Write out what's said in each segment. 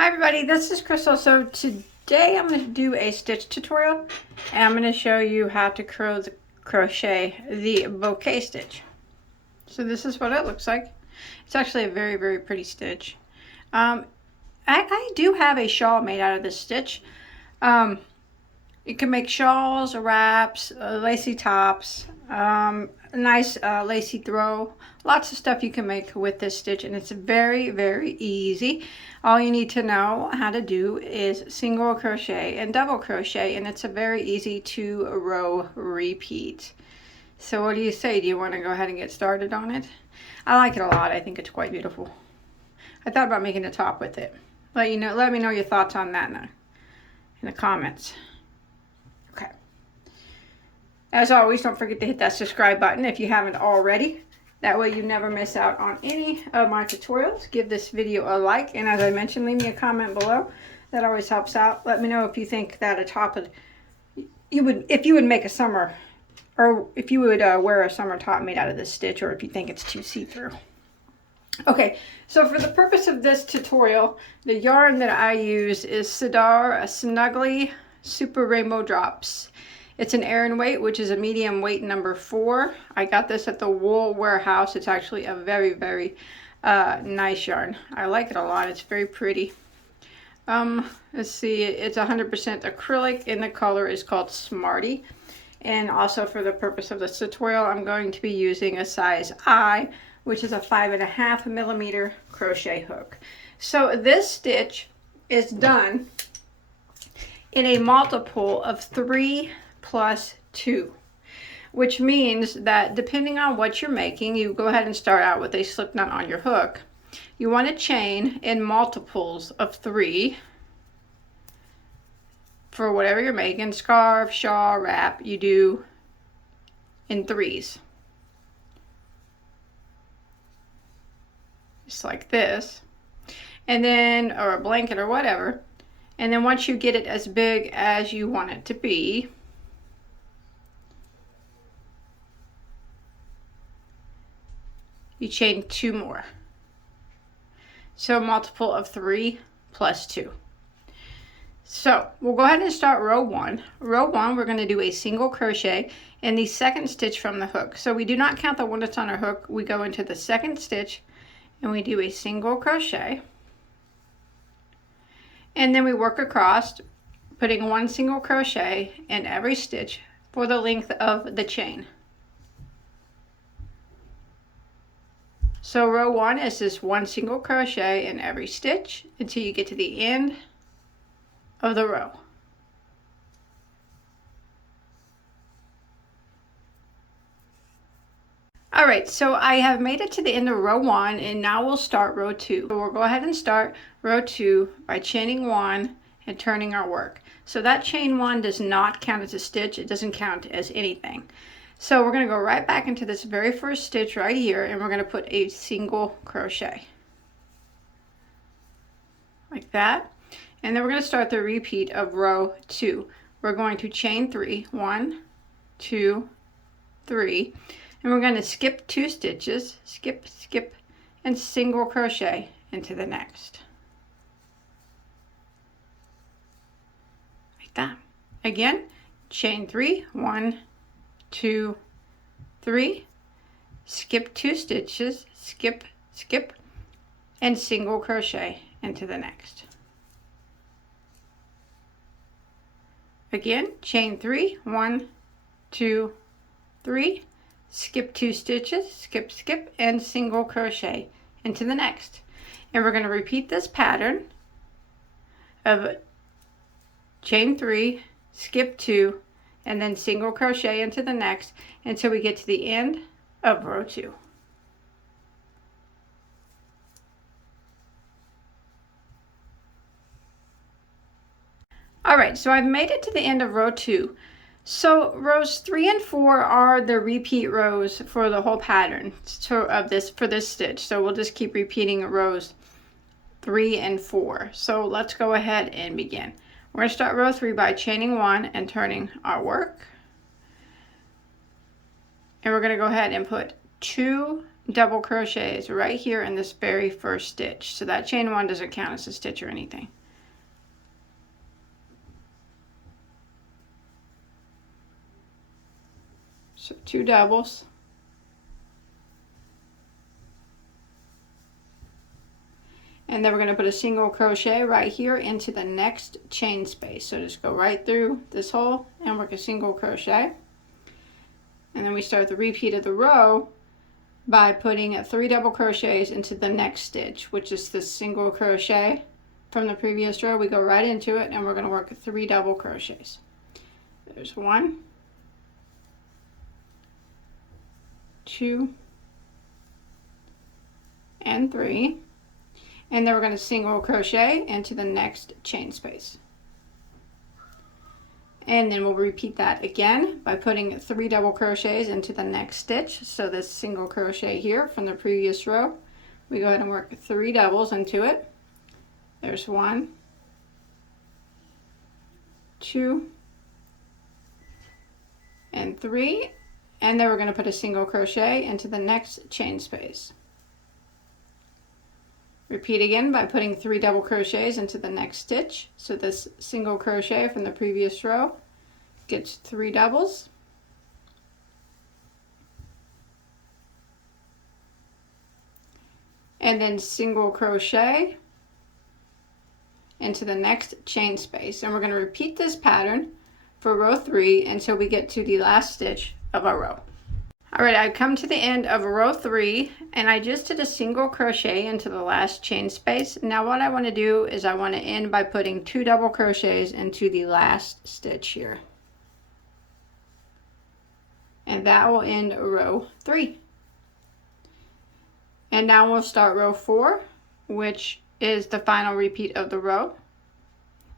Hi everybody, this is Crystal. So today I'm going to do a stitch tutorial and I'm going to show you how to crochet the bouquet stitch. So this is what it looks like. It's actually a very, very pretty stitch. I do have a shawl made out of this stitch. You can make shawls, wraps, lacy tops, a nice lacy throw. Lots of stuff you can make with this stitch, and it's very, very easy. All you need to know how to do is single crochet and double crochet, and it's a very easy 2-row repeat. So what do you say? Do you want to go ahead and get started on it? I like it a lot. I think it's quite beautiful. I thought about making a top with it. Let me know your thoughts on that in the comments. Okay. As always, don't forget to hit that subscribe button if you haven't already. That way you never miss out on any of my tutorials. Give this video a like, and as I mentioned, leave me a comment below. That always helps out. Let me know if you think that a top if you would make a summer, or if you would wear a summer top made out of this stitch, or if you think it's too see-through. Okay, so for the purpose of this tutorial, the yarn that I use is Sidar Snuggly Super Rainbow Drops. It's an Aran weight, which is a medium weight number 4. I got this at the Wool Warehouse. It's actually a very, very nice yarn. I like it a lot. It's very pretty. Let's see, it's 100% acrylic, and the color is called Smarty. And also for the purpose of this tutorial, I'm going to be using a size I, which is a 5.5 millimeter crochet hook. So this stitch is done in a multiple of 3 plus 2, which means that depending on what you're making, you go ahead and start out with a slip knot on your hook. You want to chain in multiples of 3 for whatever you're making. Scarf, shawl, wrap, you do in 3s. Just like this. And then, or a blanket or whatever. And then once you get it as big as you want it to be, you chain 2 more. So a multiple of 3 plus 2. So we'll go ahead and start row 1. Row 1, we're going to do a single crochet in the second stitch from the hook. So we do not count the one that's on our hook. We go into the second stitch and we do a single crochet. And then we work across, putting 1 single crochet in every stitch for the length of the chain. So row 1 is just 1 single crochet in every stitch until you get to the end of the row. Alright, so I have made it to the end of row 1, and now we'll start row 2. So we'll go ahead and start row 2 by chaining 1 and turning our work. So that chain 1 does not count as a stitch. It doesn't count as anything. So we're going to go right back into this very first stitch right here, and we're going to put a single crochet. Like that. And then we're going to start the repeat of row 2. We're going to chain 3. 1, 2, 3. And we're going to skip 2 stitches, skip, skip, and single crochet into the next. Like that. Again, chain 3. 1, 2, 3, skip 2 stitches, skip, skip, and single crochet into the next. Again, chain 3. 1, 2, 3, skip 2 stitches, skip, skip, and single crochet into the next. And we're going to repeat this pattern of chain 3, skip 2, and then single crochet into the next until we get to the end of row 2. Alright, so I've made it to the end of row 2. So rows 3 and 4 are the repeat rows for the whole pattern for this stitch. So we'll just keep repeating rows 3 and 4. So let's go ahead and begin. We're going to start row 3 by chaining 1 and turning our work. And we're going to go ahead and put 2 double crochets right here in this very first stitch. So that chain one doesn't count as a stitch or anything. So 2 doubles. And then we're going to put a single crochet right here into the next chain space. So just go right through this hole and work a single crochet. And then we start the repeat of the row by putting 3 double crochets into the next stitch, which is the single crochet from the previous row. We go right into it and we're going to work 3 double crochets. There's 1, 2, and 3. And then we're going to single crochet into the next chain space. And then we'll repeat that again by putting 3 double crochets into the next stitch. So this single crochet here from the previous row, we go ahead and work 3 doubles into it. There's 1, 2, and 3. And then we're going to put a single crochet into the next chain space. Repeat again by putting 3 double crochets into the next stitch. So this single crochet from the previous row gets 3 doubles. And then single crochet into the next chain space. And we're going to repeat this pattern for row 3 until we get to the last stitch of our row. Alright, I've come to the end of row 3 and I just did a single crochet into the last chain space. Now what I want to do is I want to end by putting 2 double crochets into the last stitch here. And that will end row 3. And now we'll start row 4, which is the final repeat of the row.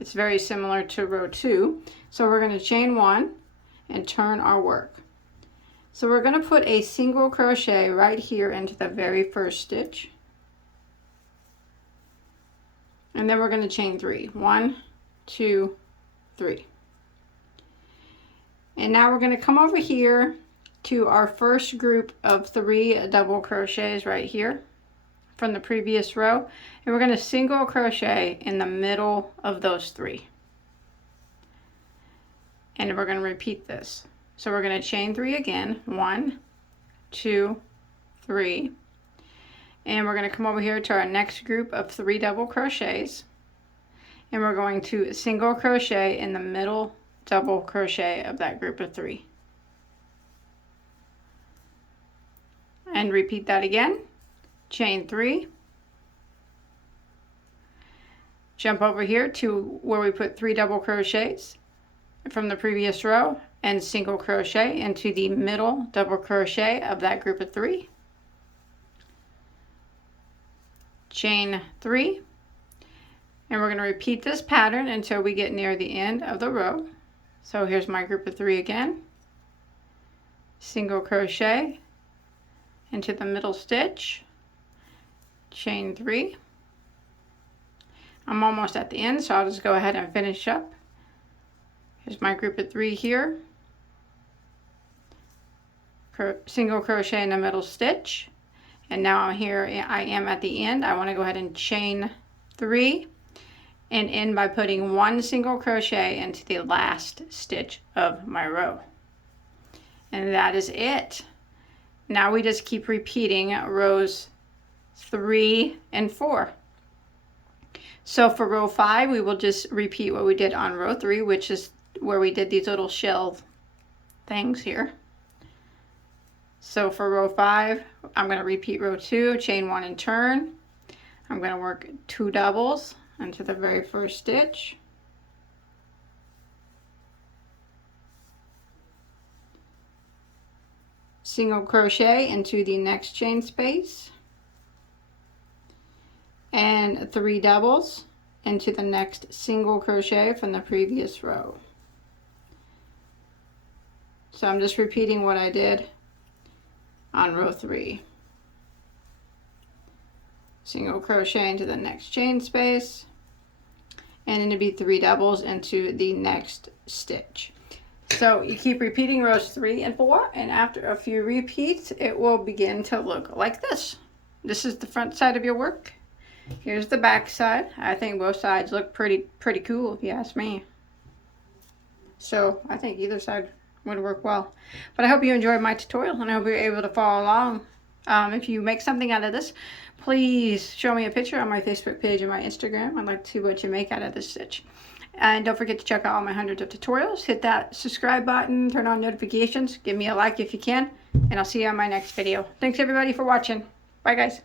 It's very similar to row 2. So we're going to chain 1 and turn our work. So we're going to put a single crochet right here into the very first stitch. And then we're going to chain 3. 1, 2, 3. And now we're going to come over here to our first group of 3 double crochets right here from the previous row. And we're going to single crochet in the middle of those 3. And we're going to repeat this. So we're going to chain 3 again. 1, 2, 3. And we're going to come over here to our next group of 3 double crochets. And we're going to single crochet in the middle double crochet of that group of 3. And repeat that again. Chain 3. Jump over here to where we put 3 double crochets from the previous row and single crochet into the middle double crochet of that group of 3. Chain 3. And we're going to repeat this pattern until we get near the end of the row. So here's my group of 3 again. Single crochet into the middle stitch. Chain 3. I'm almost at the end, so I'll just go ahead and finish up. Here's my group of 3 here. Single crochet in the middle stitch. And now here I am at the end. I want to go ahead and chain 3 and end by putting 1 single crochet into the last stitch of my row. And that is it. Now we just keep repeating rows 3 and 4. So for row 5, we will just repeat what we did on row 3, which is where we did these little shell things here. So for row 5, I'm going to repeat row 2, chain 1 and turn. I'm going to work 2 doubles into the very first stitch. Single crochet into the next chain space. And 3 doubles into the next single crochet from the previous row. So I'm just repeating what I did on row 3. Single crochet into the next chain space, and then it'd be 3 doubles into the next stitch. So you keep repeating rows 3 and 4, and after a few repeats, it will begin to look like this. This is the front side of your work. Here's the back side. I think both sides look pretty cool if you ask me. So I think either side would work well. But I hope you enjoyed my tutorial, and I hope you're able to follow along. If you make something out of this, please show me a picture on my Facebook page and my Instagram. I'd like to see what you make out of this stitch. And don't forget to check out all my hundreds of tutorials. Hit that subscribe button, turn on notifications, give me a like if you can, and I'll see you on my next video. Thanks everybody for watching. Bye guys.